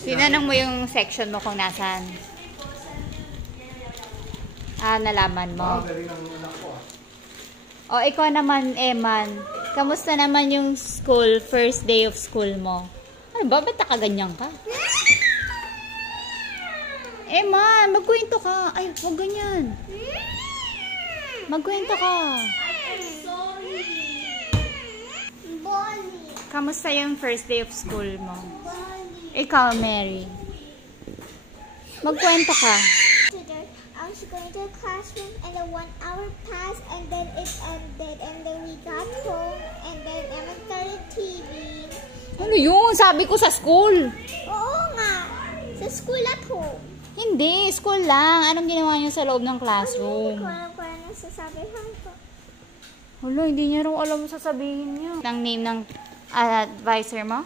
Tinanong mo yung section mo kung nasan. Ah, nalaman mo. O, ikaw naman, Eman. Kamusta naman yung school, first day of school mo? Ano ba? Ba't nakaganyan ka? Eman, magkwento ka. Ay, huwag ganyan. Magkwento ka. Kamusta yung first day of school mo? Ikaw, Mary. Magkwento ka. I was going to the classroom and then 1 hour passed and then it ended and then we got home and then Emma started TV. Ano yun? Sabi ko sa school. Oo nga. Sa school at home. Hindi, school lang. Anong ginawa niyo sa loob ng classroom? Hindi ko alam kung anong sasabihan ko. Hala, hindi niya raw alam sasabihin niya. Ang name ng advisor mo?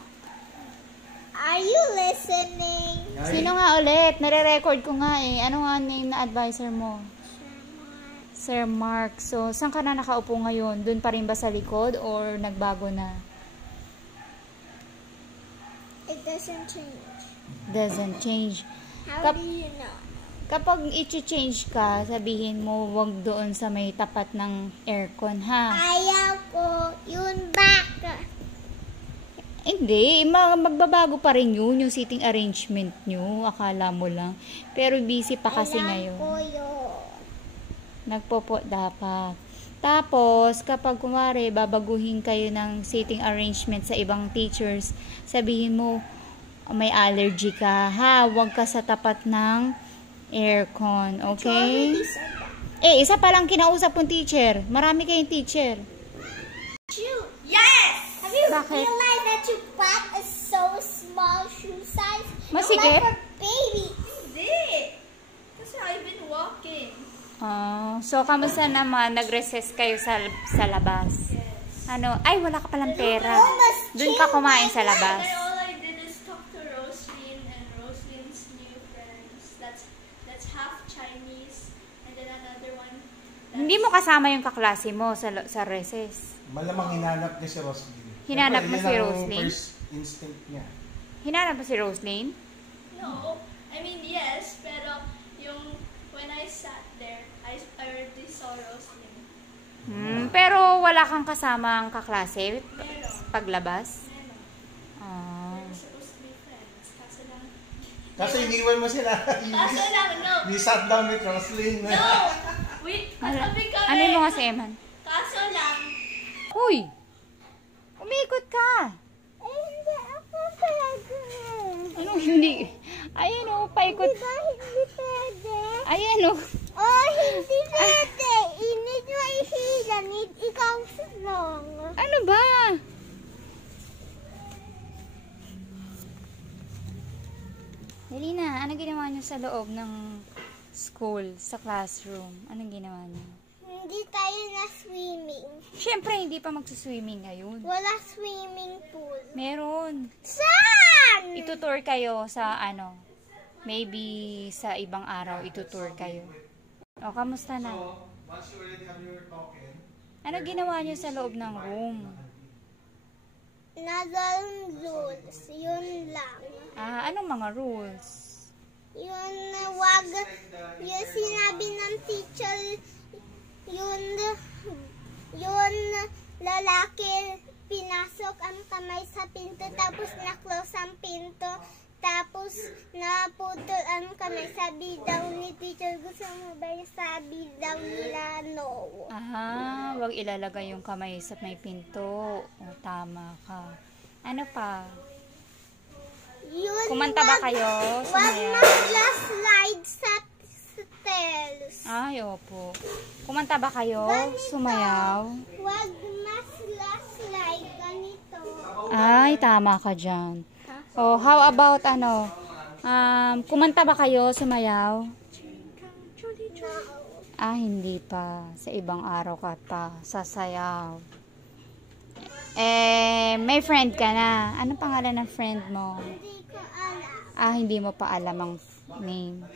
Are you listening? Sino nga ulit? Nare-record ko nga eh. Ano nga name na advisor mo? Sir Mark. So, saan ka na nakaupo ngayon? Doon pa rin ba sa likod or nagbago na? It doesn't change. Doesn't change. How do you know? Kapag i-change ka, sabihin mo, wag doon sa may tapat ng aircon, ha? Ayaw ko. Yun back. Hindi, magbabago pa rin yun, yung seating arrangement nyo. Akala mo lang. Pero busy pa kasi ngayon. Alam ko yun. Nagpopo dapat. Tapos, kapag kumare, babaguhin kayo ng seating arrangement sa ibang teachers, sabihin mo, may allergy ka, ha? Huwag ka sa tapat ng aircon, okay? Eh, isa pa lang kinausap kong teacher. Marami kayong teacher. Yes! Have you Bakit? realized that your butt is so small shoe size? Masikip? Like for baby. Hindi. Kasi I've been walking. So, kamusta naman? Nag-recess kayo sa labas? Yes. Ano? Ay, wala ka palang pera. Doon ka kumain sa labas. And all I did is talk to Roslyn and Roslyn's new friends. That's half Chinese. And then another one. Hindi mo kasama yung kaklase mo sa recess. Malamang hinanap niya si Roslyn. Hinanap mo si Yun ang Roslyn? first instinct niya. Hinanap mo si Roslyn? No. I mean, yes. Pero when I sat there, I already saw Roslyn. Pero wala kang kasama ang kaklase Meron. paglabas? Meron. We're supposed to be friends. Kaso lang. Kasi iniwan mo sila. Kaso lang, no. We sat down with Roslyn. No! Katabi kami. Ano mo kasi, Eman? Kaso lang. Uy! Umikot ka! Hindi ako pwede. Ano hindi? Ayan o, paikot. Diba hindi pwede? Ayan o. Oh, hindi pwede. Init mo ihila. Need ikaw strong. Ano ba? Dali na, ano ginawa niyo sa loob ng school, sa classroom? Anong ginawa niyo? Hindi tayo na swimming. Siyempre, hindi pa magsuswimming ngayon. Wala swimming pool. Meron. Saan? Itutour kayo sa maybe sa ibang araw, itutour kayo. O, kamusta na? Once you already have your token, Ano ginawa niyo sa loob ng room? Nagal rules. Yun lang. Anong mga rules? Yun na wag. Yung sinabi ng teacher, yun lalaki, pinasok ang kamay sa pinto, tapos na-close ang pinto, tapos naputol ang kamay. Sabi daw ni teacher, gusto mo ba yung sabi daw nila no? Wag ilalagay yung kamay sa may pinto. O, tama ka. Ano pa? Yun, Kumanta ba kayo? Wag Sumaya? mag-slide sa stairs. Ay, opo. Kumanta ba kayo? Sumayaw? Wag mas-slide ganito. Ay, tama ka dyan. Oh, how about kumanta ba kayo? Sumayaw? No. Hindi pa. Sa ibang araw ka pa. Sasayaw. May friend ka na. Anong pangalan ng friend mo? Hindi ko alam. Hindi mo pa alam ang name.